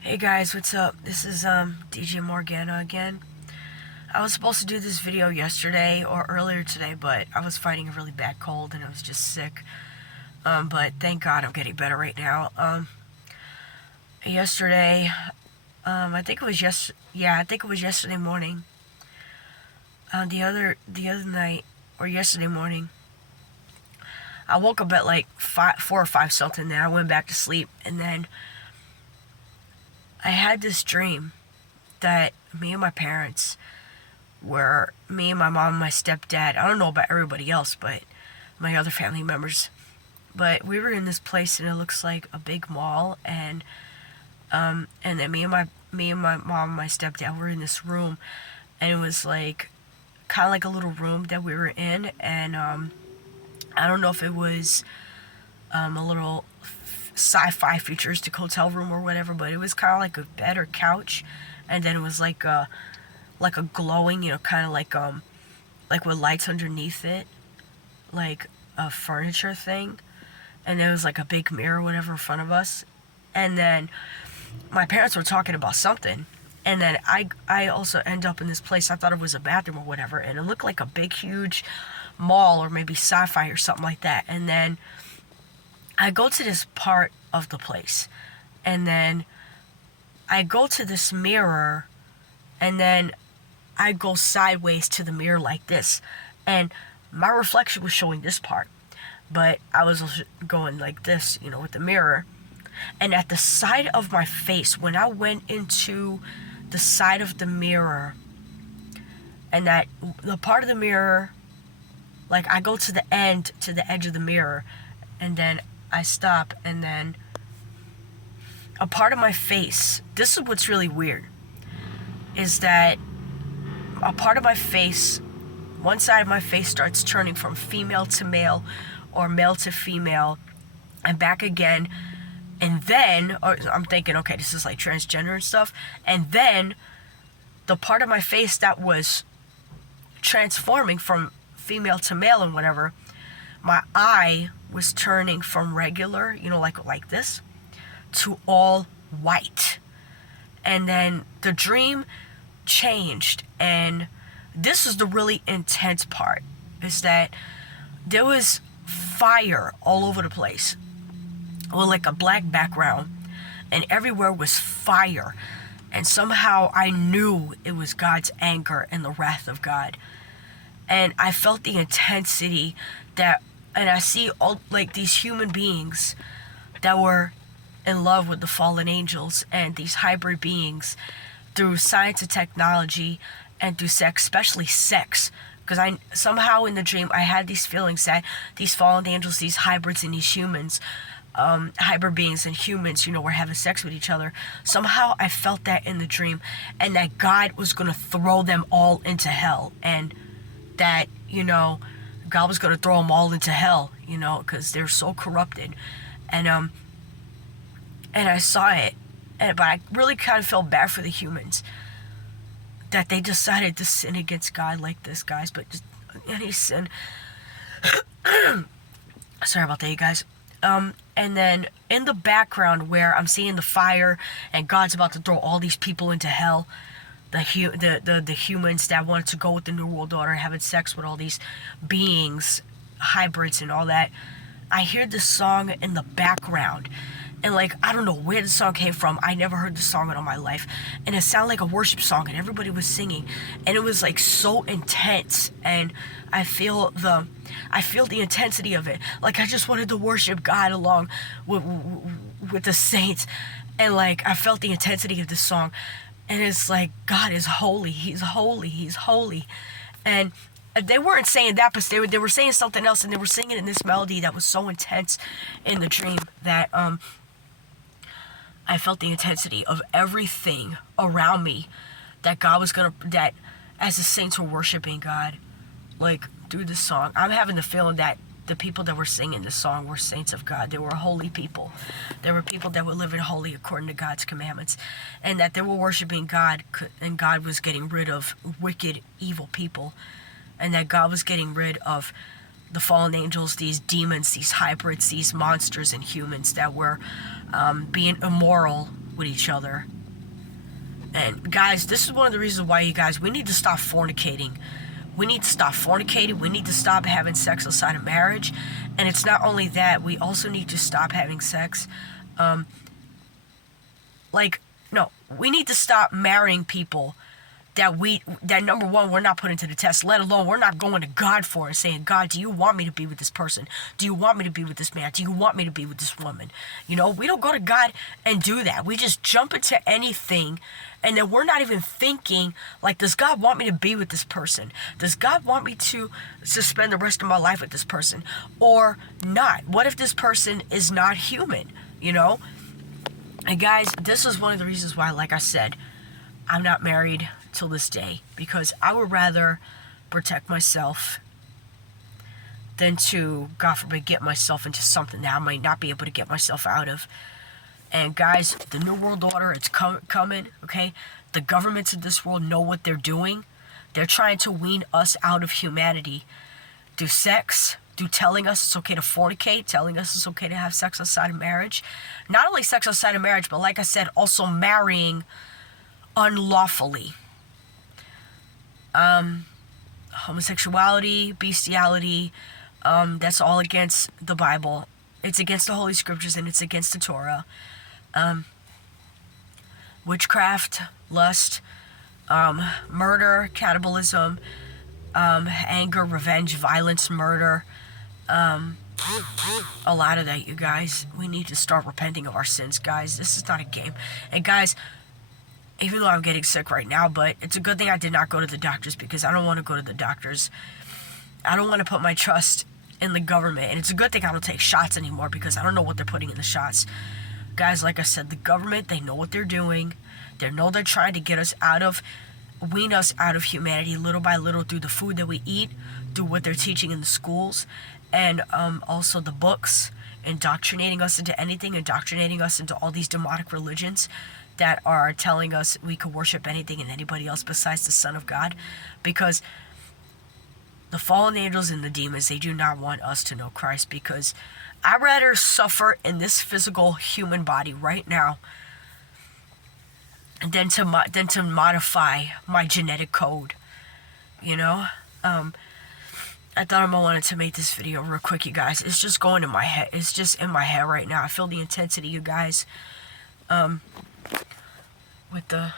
Hey guys, what's up? This is DJ Morgana again. I was supposed to do this video yesterday or earlier today, but I was fighting a really bad cold and I was just sick. But thank God I'm getting better right now. Yesterday, I think it was yesterday morning. The other night or yesterday morning, I woke up at like 4 or 5 something. Then I went back to sleep, and then I had this dream that me and my mom and my stepdad, I don't know about everybody else, but my other family members, but we were in this place and it looks like a big mall, and then me and my mom and my stepdad were in this room, and it was like kind of like a little room that we were in, and I don't know if it was a little sci-fi futuristic hotel room or whatever, but it was kind of like a bed or couch, and then it was like a glowing, kind of like with lights underneath it, like a furniture thing, and there was like a big mirror or whatever in front of us, and then my parents were talking about something, and then I also end up in this place. I thought it was a bathroom or whatever, and it looked like a big huge mall or maybe Syfy or something like that, and then I go to this part of the place, and then I go to this mirror, and then I go sideways to the mirror like this, and my reflection was showing this part, but I was going like this, with the mirror, and at the side of my face, when I went into the side of the mirror, and that the part of the mirror, like I go to the edge of the mirror, and then I stop, and then a part of my face, this is what's really weird, is that a part of my face, one side of my face starts turning from female to male or male to female and back again, and then, I'm thinking, okay, this is like transgender and stuff, and then the part of my face that was transforming from female to male and whatever, my eye was turning from regular, like this, to all white. And then the dream changed, and this is the really intense part, is that there was fire all over the place, with like a black background, and everywhere was fire, and somehow I knew it was God's anger and the wrath of God. And I felt the intensity and I see all like these human beings that were in love with the fallen angels and these hybrid beings through science and technology and through sex, especially sex. Because I somehow in the dream I had these feelings that these fallen angels, these hybrids and these humans, hybrid beings and humans, were having sex with each other. Somehow I felt that in the dream, and that God was going to throw them all into hell, and that, God was going to throw them all into hell, because they're so corrupted. And I saw it, but I really kind of felt bad for the humans that they decided to sin against God like this, guys. But just any sin. Sorry about that, you guys. And then in the background where I'm seeing the fire and God's about to throw all these people into hell, the humans that wanted to go with the New World Order, having sex with all these beings, hybrids and all that, I hear this song in the background. And like, I don't know where the song came from. I never heard the song in all my life. And it sounded like a worship song, and everybody was singing. And it was like so intense. And I feel the intensity of it. Like, I just wanted to worship God along with the saints. And like, I felt the intensity of this song. And it's like, God is holy. He's holy. He's holy. And they weren't saying that, but they were saying something else. And they were singing in this melody that was so intense in the dream that I felt the intensity of everything around me, that God was that as the saints were worshiping God, like through this song. I'm having the feeling that the people that were singing this song were saints of God. They were holy people. They were people that were living holy according to God's commandments, and that they were worshiping God, and God was getting rid of wicked, evil people, and that God was getting rid of the fallen angels, these demons, these hybrids, these monsters and humans that were being immoral with each other. And guys, this is one of the reasons why we need to stop fornicating. We need to stop fornicating. We need to stop having sex outside of marriage. And it's not only that, we also need to stop having sex. We need to stop marrying people that number one, we're not putting to the test, let alone we're not going to God for and saying, God, do you want me to be with this person? Do you want me to be with this man? Do you want me to be with this woman? We don't go to God and do that. We just jump into anything, and then we're not even thinking, like, does God want me to be with this person? Does God want me to spend the rest of my life with this person or not? What if this person is not human, And guys, this is one of the reasons why, like I said, I'm not married till this day, because I would rather protect myself than to, God forbid, get myself into something that I might not be able to get myself out of. And guys, the New World Order, it's coming, okay? The governments of this world know what they're doing. They're trying to wean us out of humanity through sex, through telling us it's okay to fornicate, telling us it's okay to have sex outside of marriage. Not only sex outside of marriage, but like I said, also marrying unlawfully. Homosexuality, bestiality, that's all against the Bible. It's against the Holy Scriptures, and it's against the Torah. Witchcraft, lust, murder, cannibalism, anger, revenge, violence, murder, a lot of that, you guys. We need to start repenting of our sins, guys. This is not a game. And guys, even though I'm getting sick right now, but it's a good thing I did not go to the doctors, because I don't want to go to the doctors. I don't want to put my trust in the government. And it's a good thing I don't take shots anymore, because I don't know what they're putting in the shots. Guys, like I said, the government, they know what they're doing. They know they're trying to wean us out of humanity little by little through the food that we eat, through what they're teaching in the schools, and also the books, indoctrinating us into anything, indoctrinating us into all these demonic religions that are telling us we could worship anything and anybody else besides the Son of God. Because the fallen angels and the demons, they do not want us to know Christ, because I'd rather suffer in this physical human body right now than to modify my genetic code, I thought I wanted to make this video real quick, you guys. It's just going in my head. It's just in my head right now. I feel the intensity, you guys. With the...